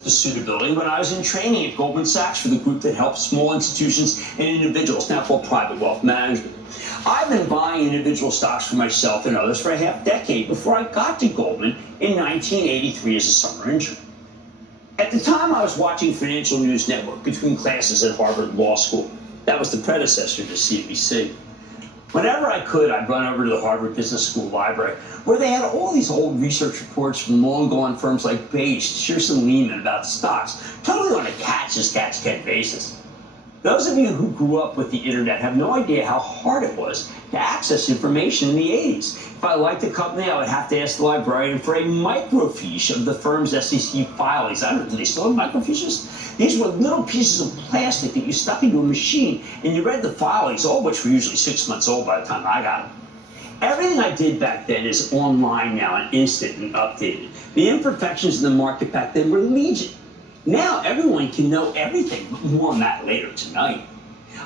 to Suitability when I was in training at Goldman Sachs for the group that helps small institutions and individuals, now called private wealth management. I've been buying individual stocks for myself and others for a half-decade before I got to Goldman in 1983 as a summer intern. At the time, I was watching Financial News Network between classes at Harvard Law School. That was the predecessor to CNBC. Whenever I could, I'd run over to the Harvard Business School library, where they had all these old research reports from long-gone firms like Bates, Shearson Lehman about stocks, totally on a catch-as-catch-can basis. Those of you who grew up with the internet have no idea how hard it was to access information in the 80s. If I liked a company, I would have to ask the librarian for a microfiche of the firm's SEC filings. I don't know, do they still have microfiches? These were little pieces of plastic that you stuck into a machine, and you read the filings, all of which were usually 6 months old by the time I got them. Everything I did back then is online now and instant and updated. The imperfections in the market back then were legion. Now everyone can know everything, but more on that later tonight.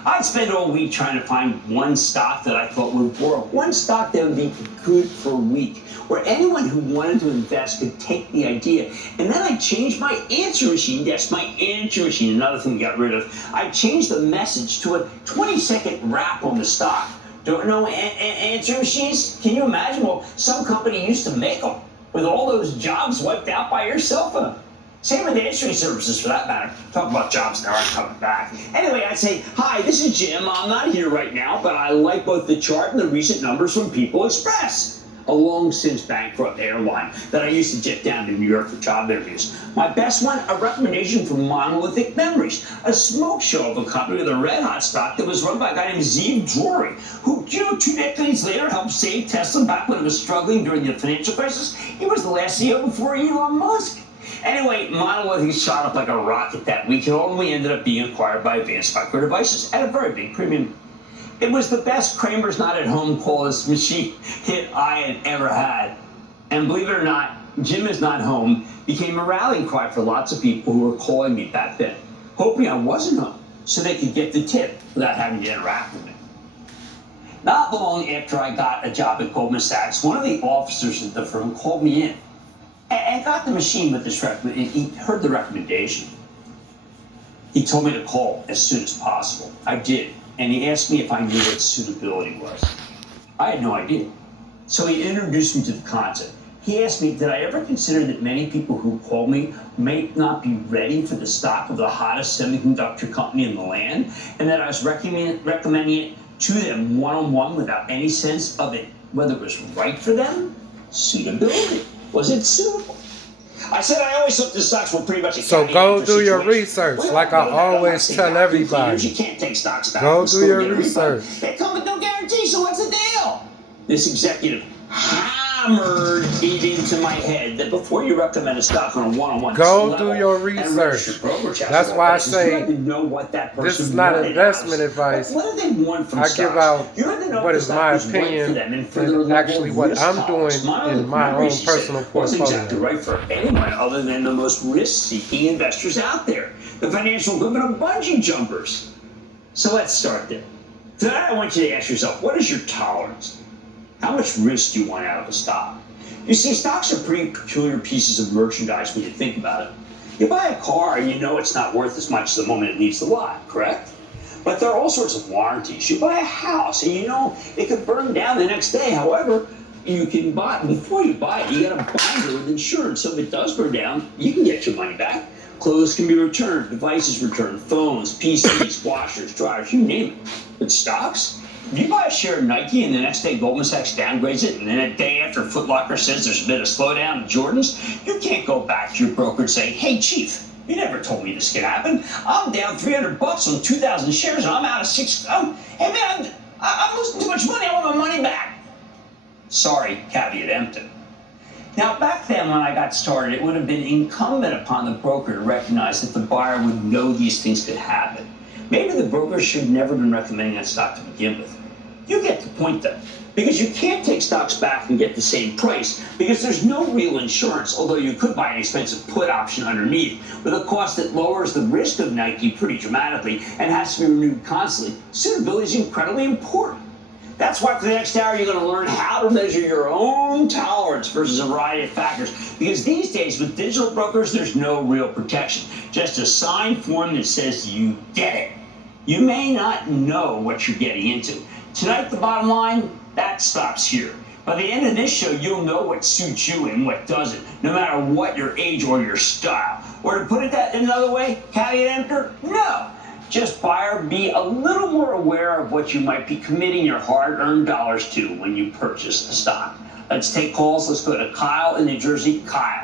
I'd spend all week trying to find one stock that I thought would work, one stock that would be good for a week, where anyone who wanted to invest could take the idea. And then I changed my answer machine. Yes, my answer machine, another thing we got rid of. I changed the message to a 20-second wrap on the stock. Don't know answer machines? Can you imagine? Well, some company used to make them with all those jobs wiped out by your cell phone. Same with answering services, for that matter. Talk about jobs that aren't coming back. Anyway, I'd say, hi, this is Jim. I'm not here right now, but I like both the chart and the recent numbers from People Express, a long-since bankrupt airline that I used to jet down to New York for job interviews. My best one, a recommendation from Monolithic Memories, a smoke show of a company with a red-hot stock that was run by a guy named Zeev Drury, who, 2 decades later, helped save Tesla back when it was struggling during the financial crisis. He was the last CEO before Elon Musk. Anyway, Monolithic shot up like a rocket that week and only ended up being acquired by Advanced Micro Devices at a very big premium. It was the best Cramer's Not at Home call-less machine hit I had ever had. And believe it or not, Jim is not home became a rallying cry for lots of people who were calling me back then, hoping I wasn't home so they could get the tip without having to interact with me. Not long after I got a job at Goldman Sachs, one of the officers at the firm called me in and got the machine with this recommendation. He heard the recommendation. He told me to call as soon as possible. I did, and he asked me if I knew what suitability was. I had no idea. So he introduced me to the concept. He asked me, did I ever consider that many people who call me may not be ready for the stock of the hottest semiconductor company in the land, and that I was recommending it to them one-on-one without any sense of it, whether it was right for them? Suitability. Was it suitable? I said I always thought the stocks were pretty much a So go do your research, like I always tell everybody. You can't take stocks back. Go do your research. They come with no guarantee, so what's the deal? This executive hammered it into my head that before you recommend a stock on a one-on-one go do your research. That's why I say this is not investment advice. What do they want from I give out what is my opinion and actually what I'm doing in my own personal portfolio. Wasn't exactly right for anyone other than the most risk-seeking investors out there, the financial equivalent of bungee jumpers. So let's start there. Today I want you to ask yourself, what is your tolerance? How much risk do you want out of a stock? You see, stocks are pretty peculiar pieces of merchandise when you think about it. You buy a car and you know it's not worth as much the moment it leaves the lot, correct? But there are all sorts of warranties. You buy a house and you know it could burn down the next day. However, you can buy it. Before you buy it, you got a binder with insurance. So if it does burn down, you can get your money back. Clothes can be returned, devices returned, phones, PCs, washers, dryers, you name it. But stocks? If you buy a share of Nike and the next day Goldman Sachs downgrades it, and then a day after Foot Locker says there's been a slowdown in Jordan's, you can't go back to your broker and say, hey, Chief, you never told me this could happen. I'm down $300 on 2,000 shares and I'm out of hey, man, I'm losing too much money. I want my money back. Sorry, caveat emptor. Now, back then when I got started, it would have been incumbent upon the broker to recognize that the buyer would know these things could happen. Maybe the broker should never have been recommending that stock to begin with. You get the point though, because you can't take stocks back and get the same price because there's no real insurance, although you could buy an expensive put option underneath with a cost that lowers the risk of Nike pretty dramatically and has to be renewed constantly. Suitability is incredibly important. That's why for the next hour, you're going to learn how to measure your own tolerance versus a variety of factors. Because these days, with digital brokers, there's no real protection. Just a signed form that says you get it. You may not know what you're getting into. Tonight, the bottom line, that stops here. By the end of this show, you'll know what suits you and what doesn't, no matter what your age or your style. Or to put it that another way, caveat emptor, no. Just buyer, be a little more aware of what you might be committing your hard-earned dollars to when you purchase the stock. Let's take calls. Let's go to Kyle in New Jersey. Kyle.